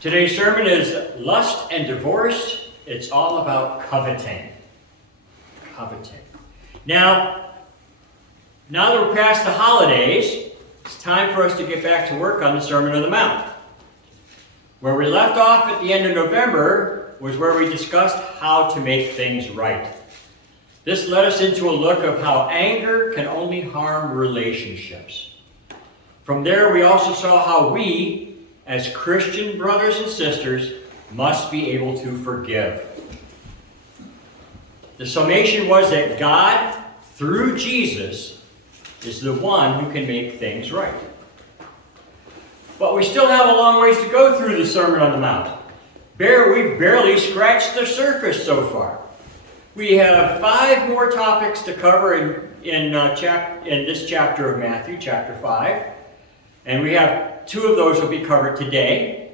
Today's sermon is Lust and Divorce. It's all about coveting. Coveting. Now that we're past the holidays, it's time for us to get back to work on the Sermon on the Mount. Where we left off at the end of November was where we discussed how to make things right. This led us into a look of how anger can only harm relationships. From there, we also saw how we, as Christian brothers and sisters, must be able to forgive. The summation was that God, through Jesus, is the one who can make things right. But we still have a long ways to go through the Sermon on the Mount. We've barely scratched the surface so far. We have 5 more topics to cover in this chapter of Matthew, chapter 5. And we have 2 of those will be covered today.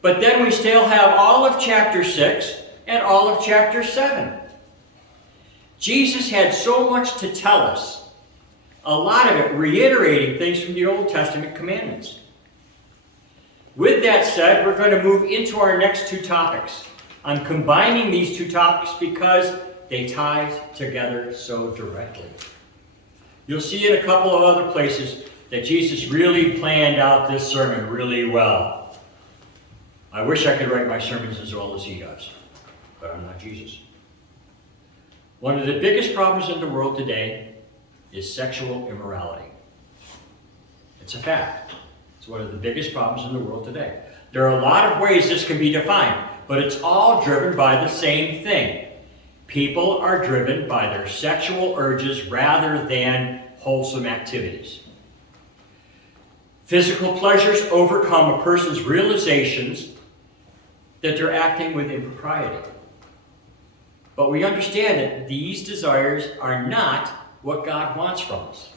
But then we still have all of chapter 6 and all of chapter 7. Jesus had so much to tell us, a lot of it reiterating things from the Old Testament commandments. With that said, we're going to move into our next 2 topics. I'm combining these 2 topics because they tie together so directly. You'll see in a couple of other places that Jesus really planned out this sermon really well. I wish I could write my sermons as well as he does, but I'm not Jesus. One of the biggest problems in the world today is sexual immorality. It's a fact. It's one of the biggest problems in the world today. There are a lot of ways this can be defined, but it's all driven by the same thing. People are driven by their sexual urges rather than wholesome activities. Physical pleasures overcome a person's realizations that they're acting with impropriety. But we understand that these desires are not what God wants from us.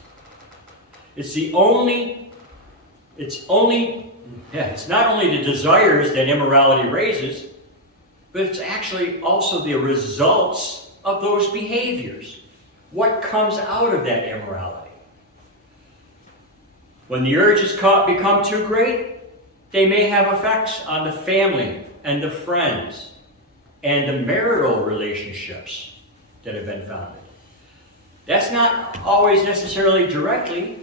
It's not only the desires that immorality raises, but it's actually also the results of those behaviors. What comes out of that immorality? When the urges become too great, they may have effects on the family and the friends and the marital relationships that have been founded. That's not always necessarily directly,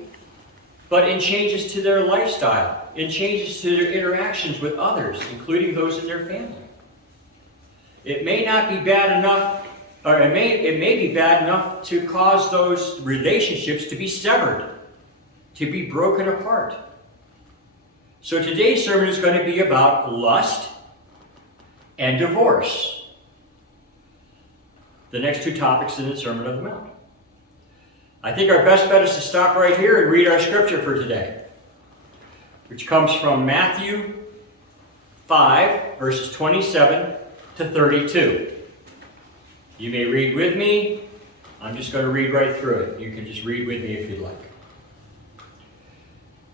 but in changes to their lifestyle, in changes to their interactions with others, including those in their family. It may not be bad enough, or it may be bad enough to cause those relationships to be severed, to be broken apart. So today's sermon is going to be about lust and divorce. The next 2 topics in the Sermon on the Mount. I think our best bet is to stop right here and read our scripture for today, which comes from Matthew 5, verses 27 to 32. You may read with me. I'm just going to read right through it. You can just read with me if you'd like.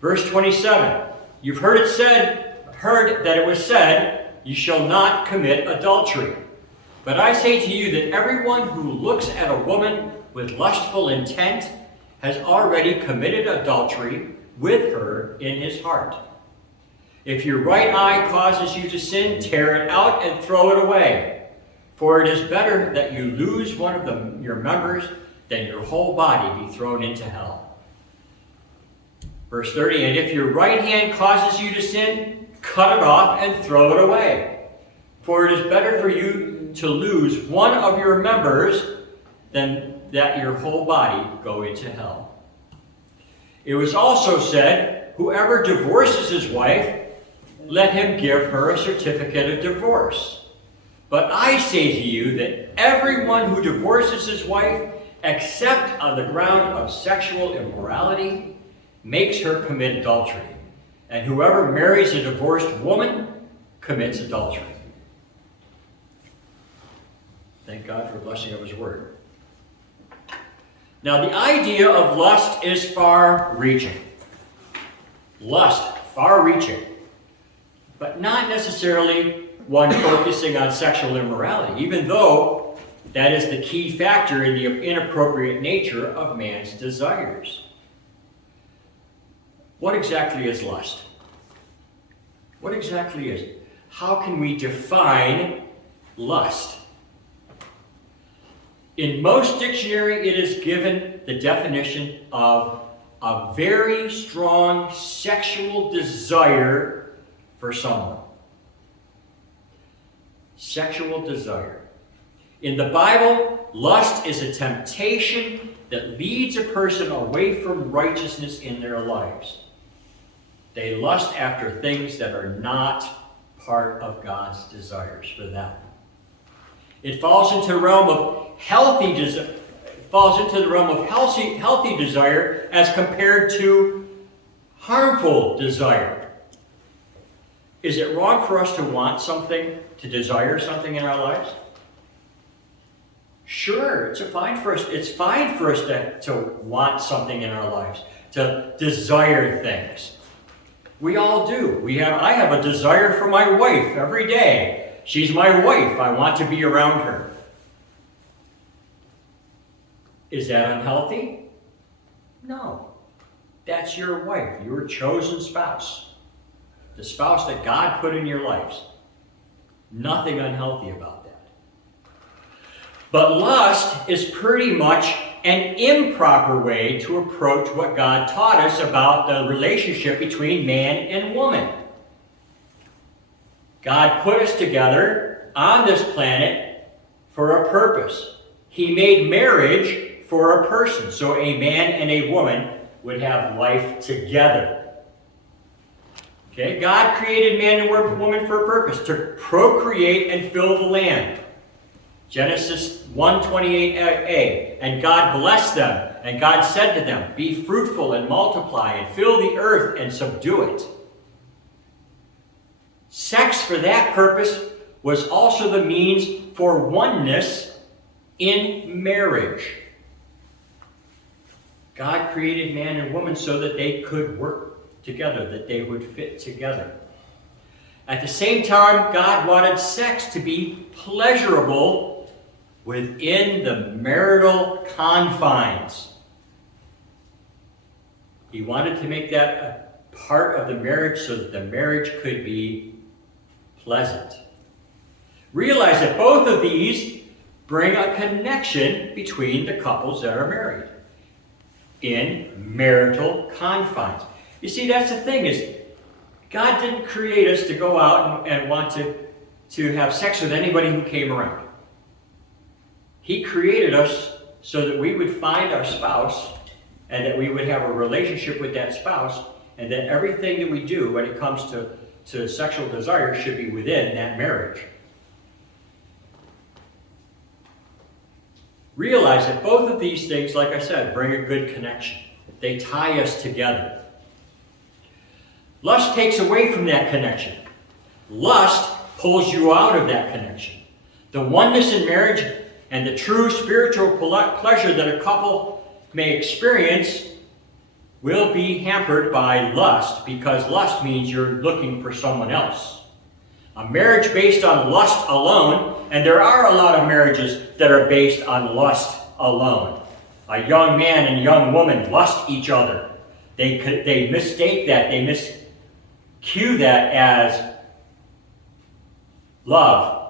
Verse 27, you've heard that it was said, you shall not commit adultery. But I say to you that everyone who looks at a woman with lustful intent has already committed adultery with her in his heart. If your right eye causes you to sin, tear it out and throw it away. For it is better that you lose one of your members than your whole body be thrown into hell. Verse 30, and if your right hand causes you to sin, cut it off and throw it away. For it is better for you to lose one of your members than that your whole body go into hell. It was also said, whoever divorces his wife, let him give her a certificate of divorce. But I say to you that everyone who divorces his wife, except on the ground of sexual immorality, makes her commit adultery. And whoever marries a divorced woman commits adultery. Thank God for the blessing of his word. Now, the idea of lust is far-reaching. Lust, far-reaching. But not necessarily one focusing on sexual immorality, even though that is the key factor in the inappropriate nature of man's desires. What exactly is lust? What exactly is it? How can we define lust? In most dictionary, it is given the definition of a very strong sexual desire for someone. Sexual desire. In the Bible, lust is a temptation that leads a person away from righteousness in their lives. They lust after things that are not part of God's desires for them. It falls into the realm of healthy desire as compared to harmful desire. Is it wrong for us to want something, to desire something in our lives? Sure, it's fine for us to want something in our lives, to desire things. We all do. I have a desire for my wife every day. She's my wife. I want to be around her. Is that unhealthy? No. That's your wife, your chosen spouse. The spouse that God put in your lives. Nothing unhealthy about that. But lust is pretty much an improper way to approach what God taught us about the relationship between man and woman. God put us together on this planet for a purpose. He made marriage for a person, so a man and a woman would have life together. Okay, God created man and woman for a purpose, to procreate and fill the land. Genesis 1:28a, and God blessed them, and God said to them, be fruitful and multiply and fill the earth and subdue it. Sex for that purpose was also the means for oneness in marriage. God created man and woman so that they could work together, that they would fit together. At the same time, God wanted sex to be pleasurable within the marital confines. He wanted to make that a part of the marriage so that the marriage could be pleasant. Realize that both of these bring a connection between the couples that are married in marital confines. You see, that's the thing, is God didn't create us to go out and want to have sex with anybody who came around. He created us so that we would find our spouse and that we would have a relationship with that spouse, and that everything that we do when it comes to sexual desire should be within that marriage. Realize that both of these things, like I said, bring a good connection. They tie us together. Lust takes away from that connection. Lust pulls you out of that connection. The oneness in marriage and the true spiritual pleasure that a couple may experience will be hampered by lust, because lust means you're looking for someone else. A marriage based on lust alone, and there are a lot of marriages that are based on lust alone. A young man and young woman lust each other. They mistake that, they miscue that as love.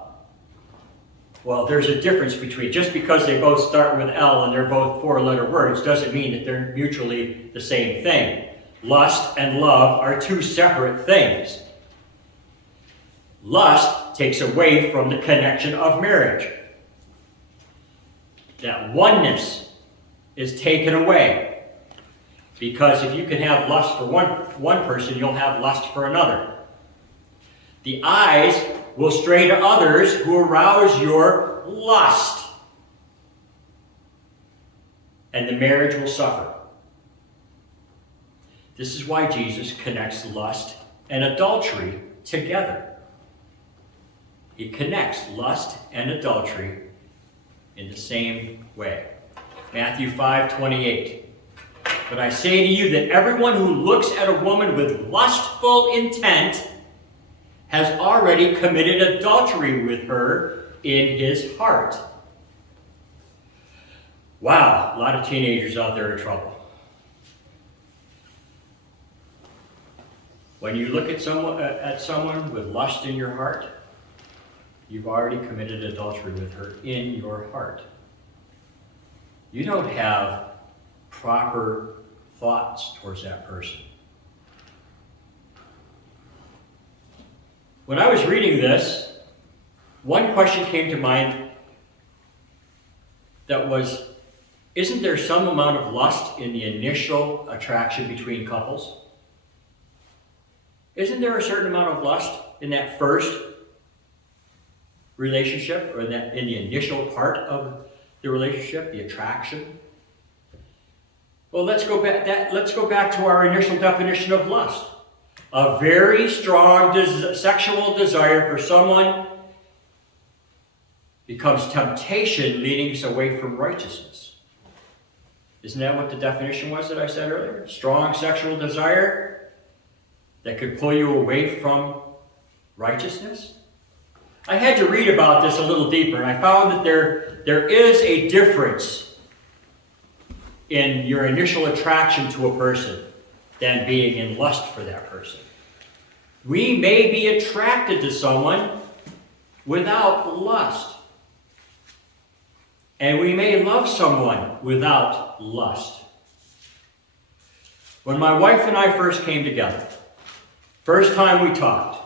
Well, there's a difference between, just because they both start with L and they're both four-letter words doesn't mean that they're mutually the same thing. Lust and love are two separate things. Lust takes away from the connection of marriage. That oneness is taken away. Because if you can have lust for one person, you'll have lust for another. The eyes will stray to others who arouse your lust. And the marriage will suffer. This is why Jesus connects lust and adultery together. He connects lust and adultery in the same way. Matthew 5:28. But I say to you that everyone who looks at a woman with lustful intent has already committed adultery with her in his heart. Wow, a lot of teenagers out there in trouble. When you look at someone with lust in your heart, you've already committed adultery with her in your heart. You don't have proper thoughts towards that person. When I was reading this, one question came to mind that was, isn't there some amount of lust in the initial attraction between couples? Isn't there a certain amount of lust in that first relationship, or in the initial part of the relationship, the attraction? Well, let's go back to our initial definition of lust. A very strong sexual desire for someone becomes temptation, leading us away from righteousness. Isn't that what the definition was that I said earlier? Strong sexual desire that could pull you away from righteousness? I had to read about this a little deeper, and I found that there is a difference in your initial attraction to a person than being in lust for that person. We may be attracted to someone without lust. And we may love someone without lust. When my wife and I first came together, first time we talked,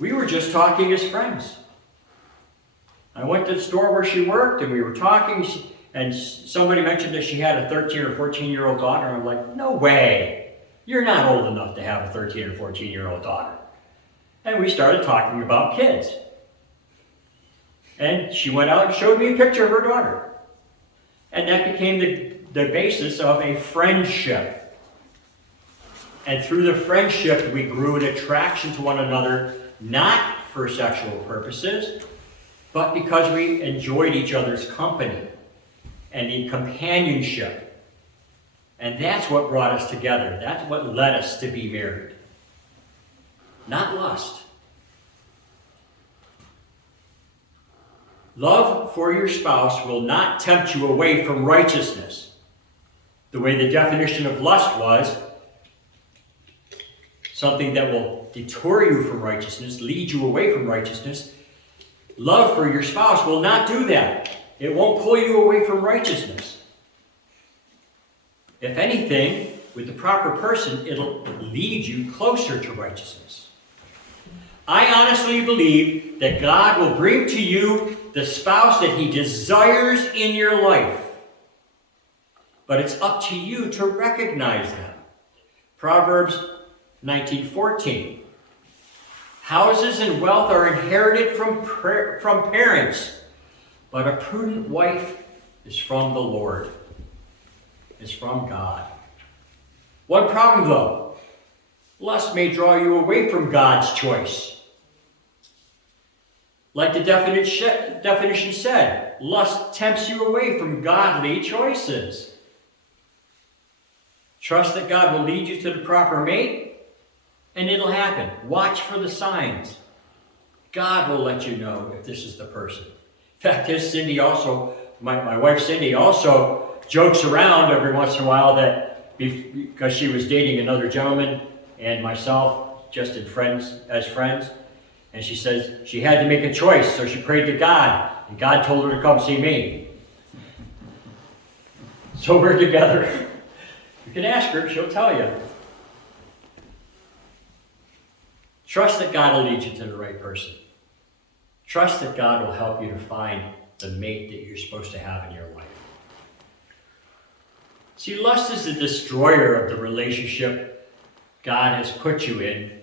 we were just talking as friends. I went to the store where she worked and we were talking, and somebody mentioned that she had a 13 or 14-year-old daughter. And I'm like, no way. You're not old enough to have a 13 or 14-year-old daughter. And we started talking about kids. And she went out and showed me a picture of her daughter. And that became the basis of a friendship. And through the friendship, we grew an attraction to one another, not for sexual purposes, but because we enjoyed each other's company and the companionship. And that's what brought us together. That's what led us to be married. Not lust. Love for your spouse will not tempt you away from righteousness. The way the definition of lust was, something that will detour you from righteousness, lead you away from righteousness. Love for your spouse will not do that. It won't pull you away from righteousness. If anything, with the proper person, it'll lead you closer to righteousness. I honestly believe that God will bring to you the spouse that He desires in your life. But it's up to you to recognize them. Proverbs 19:14. Houses and wealth are inherited from parents, but a prudent wife is from the Lord. Is from God. One problem though, lust may draw you away from God's choice. Like the definition said, lust tempts you away from godly choices. Trust that God will lead you to the proper mate, and it'll happen. Watch for the signs. God will let you know if this is the person. In fact, my wife Cindy also jokes around every once in a while that because she was dating another gentleman and myself just as friends, and she says she had to make a choice, so she prayed to God, and God told her to come see me. So we're together. You can ask her, she'll tell you. Trust that God will lead you to the right person. Trust that God will help you to find the mate that you're supposed to have in your life. See, lust is the destroyer of the relationship God has put you in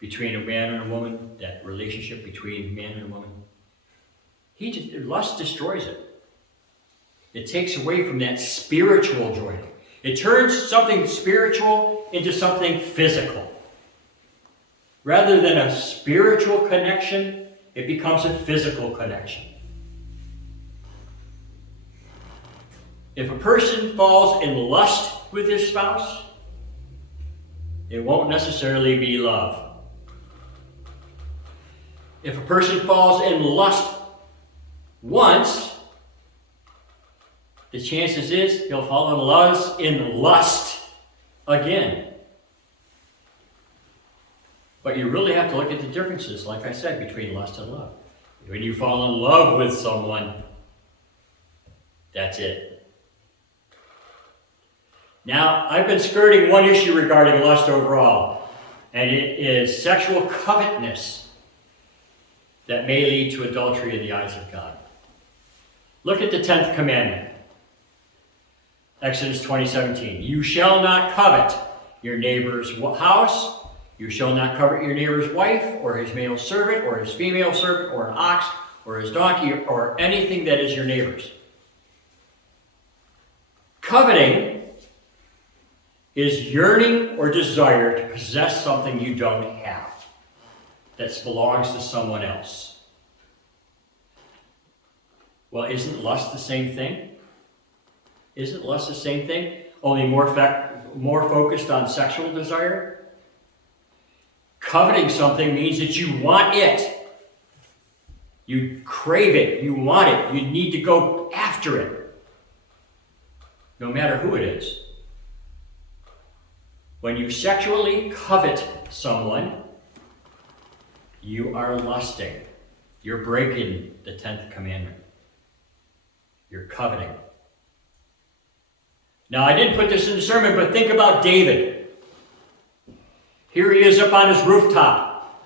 between a man and a woman, that relationship between man and a woman. Lust destroys it. It takes away from that spiritual joy. It turns something spiritual into something physical. Rather than a spiritual connection, it becomes a physical connection. If a person falls in lust with his spouse, it won't necessarily be love. If a person falls in lust once, the chances is he'll fall in lust again. But you really have to look at the differences, like I said, between lust and love. When you fall in love with someone, that's it. Now, I've been skirting one issue regarding lust overall, and it is sexual covetousness that may lead to adultery in the eyes of God. Look at the 10th commandment. Exodus 20:17. You shall not covet your neighbor's house. You shall not covet your neighbor's wife, or his male servant, or his female servant, or an ox, or his donkey, or anything that is your neighbor's. Coveting is yearning or desire to possess something you don't have that belongs to someone else. Well, isn't lust the same thing? Isn't lust the same thing? Only more focused on sexual desire? Coveting something means that you want it. You crave it. You want it. You need to go after it. No matter who it is. When you sexually covet someone, you are lusting. You're breaking the 10th commandment. You're coveting. Now, I didn't put this in the sermon, but think about David. Here he is up on his rooftop.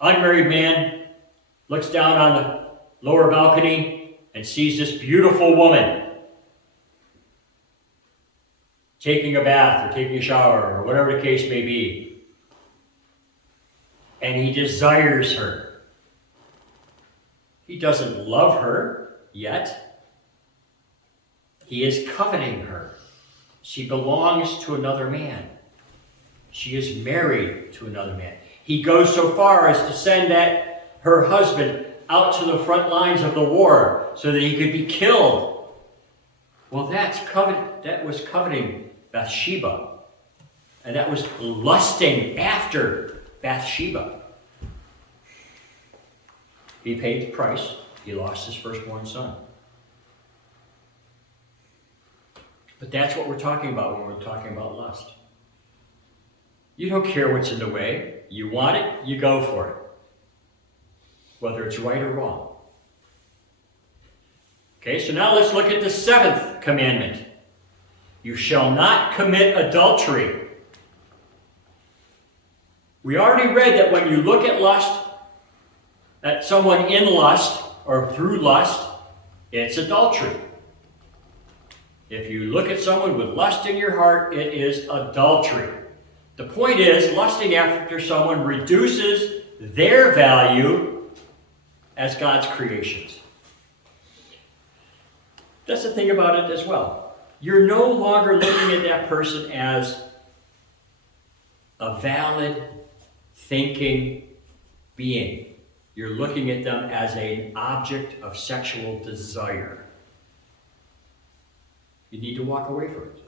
Unmarried man, looks down on the lower balcony and sees this beautiful woman taking a bath or taking a shower or whatever the case may be. And he desires her. He doesn't love her yet. He is coveting her. She belongs to another man. She is married to another man. He goes so far as to send her husband out to the front lines of the war so that he could be killed. Well, that was coveting Bathsheba. And that was lusting after Bathsheba. He paid the price. He lost his firstborn son. But that's what we're talking about when we're talking about lust. You don't care what's in the way. You want it, you go for it. Whether it's right or wrong. Okay, so now let's look at the 7th commandment. You shall not commit adultery. We already read that when you look at lust, at someone in lust or through lust, it's adultery. If you look at someone with lust in your heart, it is adultery. The point is, lusting after someone reduces their value as God's creations. That's the thing about it as well. You're no longer looking at that person as a valid, thinking being. You're looking at them as an object of sexual desire. You need to walk away from it.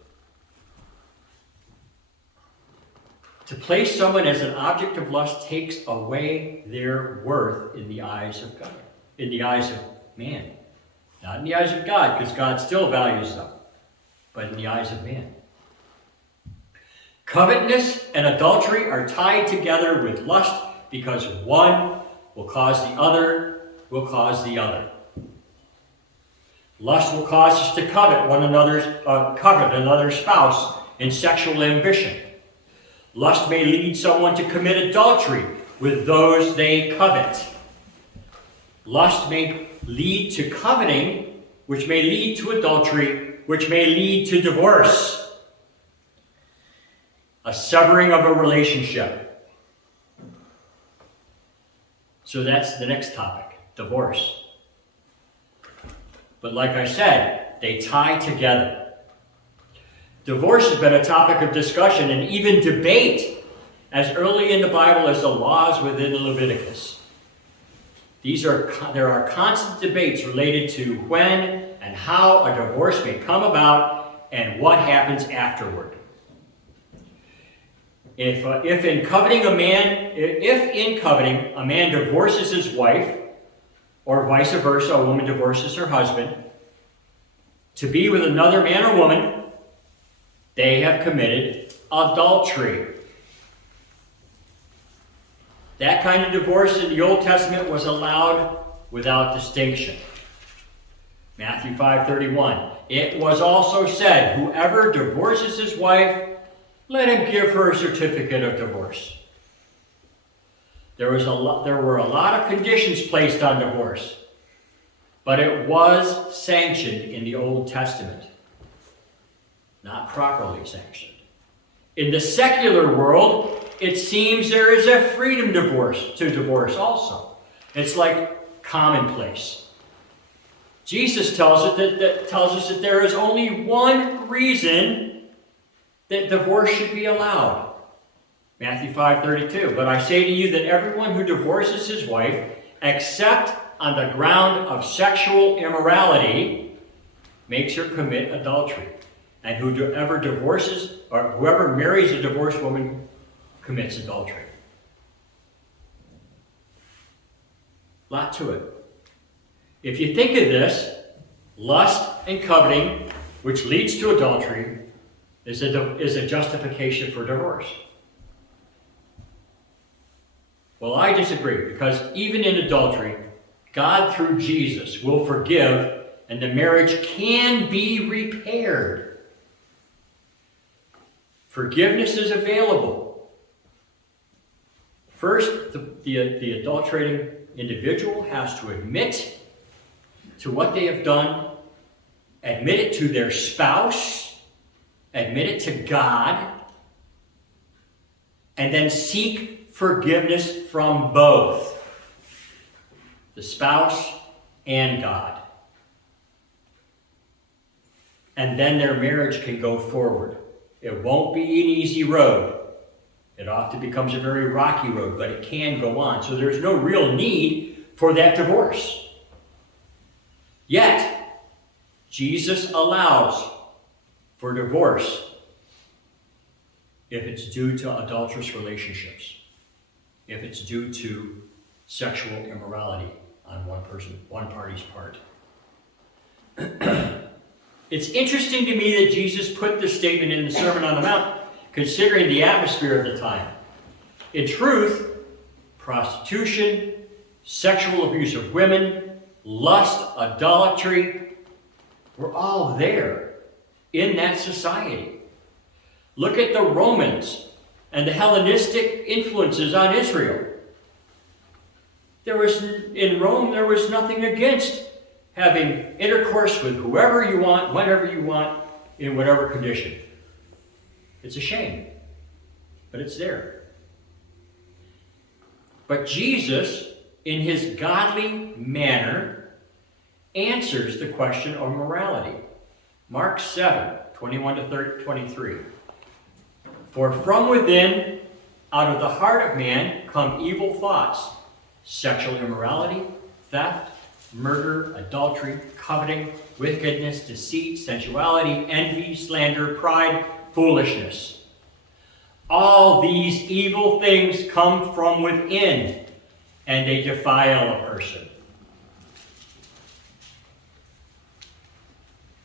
To place someone as an object of lust takes away their worth in the eyes of God, in the eyes of man. Not in the eyes of God, because God still values them, but in the eyes of man. Covetousness and adultery are tied together with lust because one will cause the other, will cause the other. Lust will cause us to covet another spouse in sexual ambition. Lust may lead someone to commit adultery with those they covet. Lust may lead to coveting, which may lead to adultery, which may lead to divorce. A severing of a relationship. So that's the next topic, divorce. But like I said, they tie together. Divorce has been a topic of discussion and even debate as early in the Bible as the laws within Leviticus. There are constant debates related to when and how a divorce may come about and what happens afterward. If in coveting a man divorces his wife, or vice versa, a woman divorces her husband, to be with another man or woman, they have committed adultery. That kind of divorce in the Old Testament was allowed without distinction. Matthew 5:31. It was also said, whoever divorces his wife, let him give her a certificate of divorce. There were a lot of conditions placed on divorce, but it was sanctioned in the Old Testament. Not properly sanctioned. In the secular world, it seems there is a freedom to divorce also. It's like commonplace. Jesus tells us that there is only one reason that divorce should be allowed. Matthew 5:32. But I say to you that everyone who divorces his wife, except on the ground of sexual immorality, makes her commit adultery. And whoever divorces, or whoever marries a divorced woman, commits adultery. Lot to it. If you think of this, lust and coveting, which leads to adultery, is a justification for divorce. Well, I disagree, because even in adultery, God through Jesus will forgive, and the marriage can be repaired. Forgiveness is available. First, the adulterating individual has to admit to what they have done, admit it to their spouse, admit it to God, and then seek forgiveness from both the spouse and God. And then their marriage can go forward. It won't be an easy road. It often becomes a very rocky road, but it can go on. So there's no real need for that divorce. Yet, Jesus allows for divorce if it's due to adulterous relationships, if it's due to sexual immorality on one party's part. It's interesting to me that Jesus put this statement in the Sermon on the Mount, considering the atmosphere of the time. In truth, prostitution, sexual abuse of women, lust, idolatry, were all there in that society. Look at the Romans and the Hellenistic influences on Israel. In Rome, there was nothing against having intercourse with whoever you want, whenever you want, in whatever condition. It's a shame, but it's there. But Jesus, in his godly manner, answers the question of morality. Mark 7:21-23. For from within, out of the heart of man, come evil thoughts, sexual immorality, theft, murder, adultery, coveting, wickedness, deceit, sensuality, envy, slander, pride, foolishness. All these evil things come from within, and they defile a person.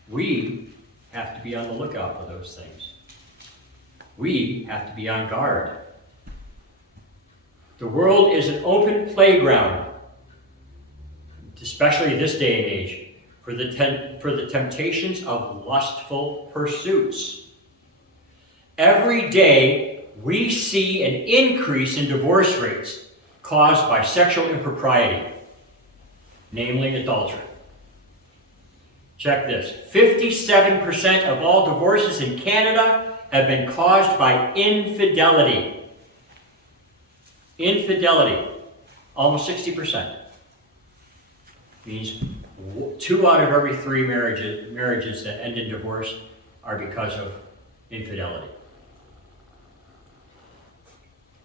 We have to be on the lookout for those things. We have to be on guard. The world is an open playground, especially this day and age, for the temptations of lustful pursuits. Every day, we see an increase in divorce rates caused by sexual impropriety, namely adultery. Check this. 57% of all divorces in Canada have been caused by infidelity. Infidelity. Almost 60%. Means 2 out of every 3 marriages that end in divorce are because of infidelity.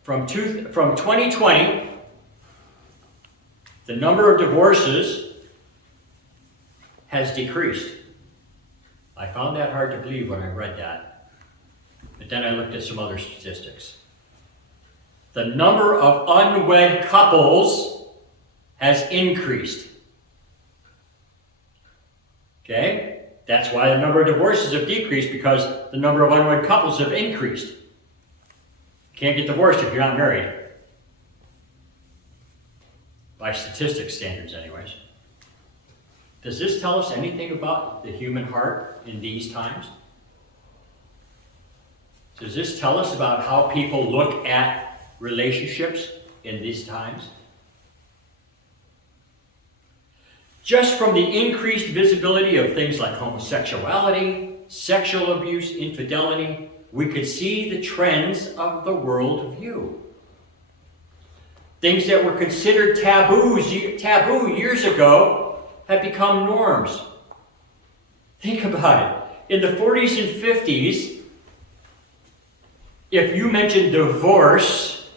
From 2020, the number of divorces has decreased. I found that hard to believe when I read that. But then I looked at some other statistics. The number of unwed couples has increased. Okay? That's why the number of divorces have decreased, because the number of unwed couples have increased. You can't get divorced if you're not married. by statistics standards anyways. Does this tell us anything about the human heart in these times? Does this tell us about how people look at relationships in these times? Just from the increased visibility of things like homosexuality, sexual abuse, infidelity, we could see the trends of the world view. Things that were considered taboo years ago have become norms. Think about it. In the 40s and 50s, if you mentioned divorce,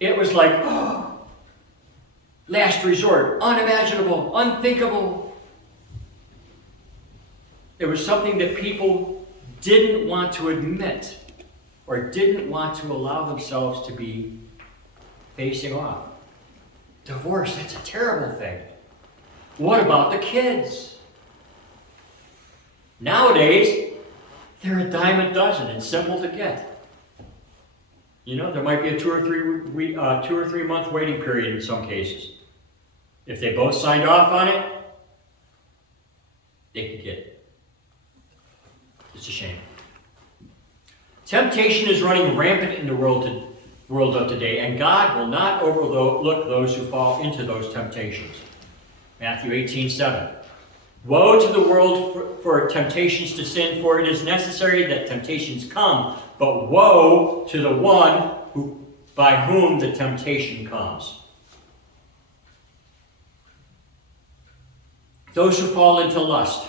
it was like, oh, last resort, unimaginable, unthinkable. It was something that people didn't want to admit or didn't want to allow themselves to be facing off. Divorce, that's a terrible thing. What about the kids? Nowadays, they're a dime a dozen and simple to get. You know, there might be a 2 or 3 month waiting period in some cases. If they both signed off on it, they could get it. It's a shame. Temptation is running rampant in the world of today, and God will not overlook those who fall into those temptations. Matthew 18:7. Woe to the world for temptations to sin, for it is necessary that temptations come, but woe to the one by whom the temptation comes. Those who fall into lust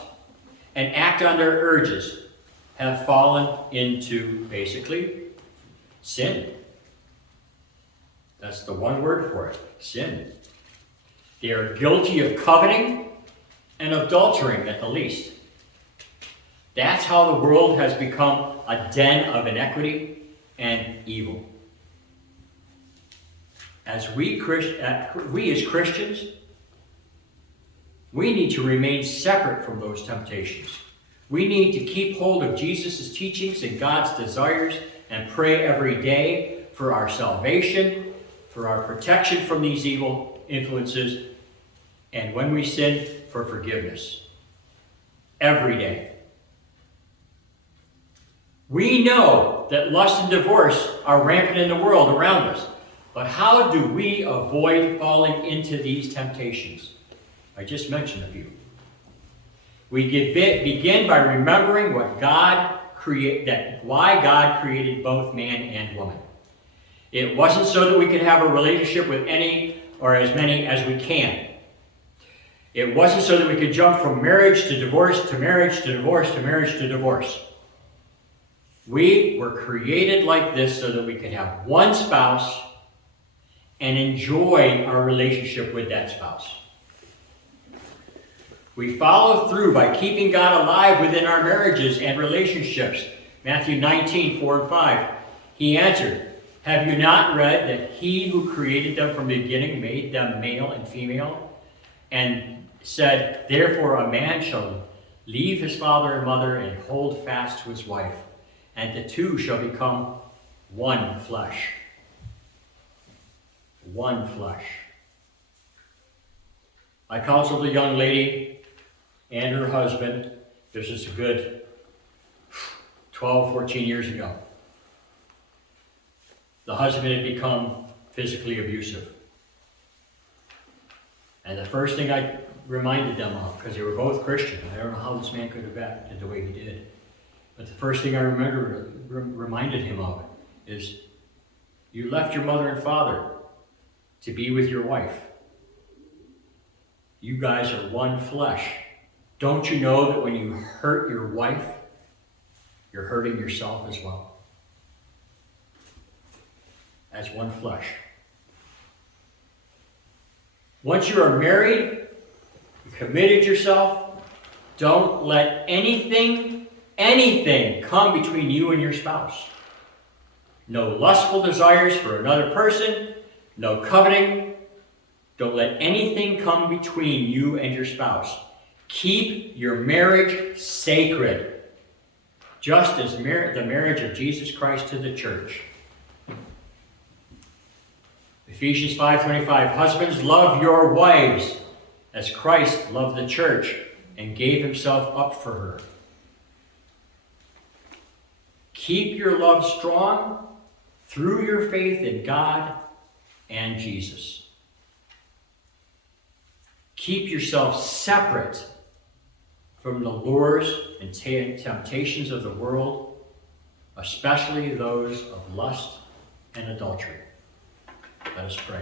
and act on their urges have fallen into, basically, sin. That's the one word for it, sin. They are guilty of coveting and adultering at the least. That's how the world has become a den of inequity and evil. As we as Christians, we need to remain separate from those temptations. We need to keep hold of Jesus' teachings and God's desires and pray every day for our salvation, for our protection from these evil influences, and when we sin, for forgiveness. Every day. We know that lust and divorce are rampant in the world around us, but how do we avoid falling into these temptations? I just mentioned a few. We begin by remembering why God created both man and woman. It wasn't so that we could have a relationship with any or as many as we can. It wasn't so that we could jump from marriage to divorce to marriage to divorce to marriage to divorce. We were created like this so that we could have one spouse and enjoy our relationship with that spouse. We follow through by keeping God alive within our marriages and relationships. Matthew 19:4-5. He answered, "Have you not read that he who created them from the beginning made them male and female? And said, therefore a man shall leave his father and mother and hold fast to his wife, and the two shall become one flesh." One flesh. I counseled a young lady and her husband, this is a good 12, 14 years ago. The husband had become physically abusive. And the first thing I reminded them of, because they were both Christian, I don't know how this man could have acted the way he did, but the first thing I reminded him of is, you left your mother and father to be with your wife. You guys are one flesh. Don't you know that when you hurt your wife, you're hurting yourself as well? As one flesh. Once you are married, you committed yourself, don't let anything come between you and your spouse. No lustful desires for another person, no coveting. Don't let anything come between you and your spouse. Keep your marriage sacred, just as the marriage of Jesus Christ to the church. Ephesians 5:25, husbands, love your wives as Christ loved the church and gave himself up for her. Keep your love strong through your faith in God and Jesus. Keep yourself separate from the lures and temptations of the world, especially those of lust and adultery. Let us pray.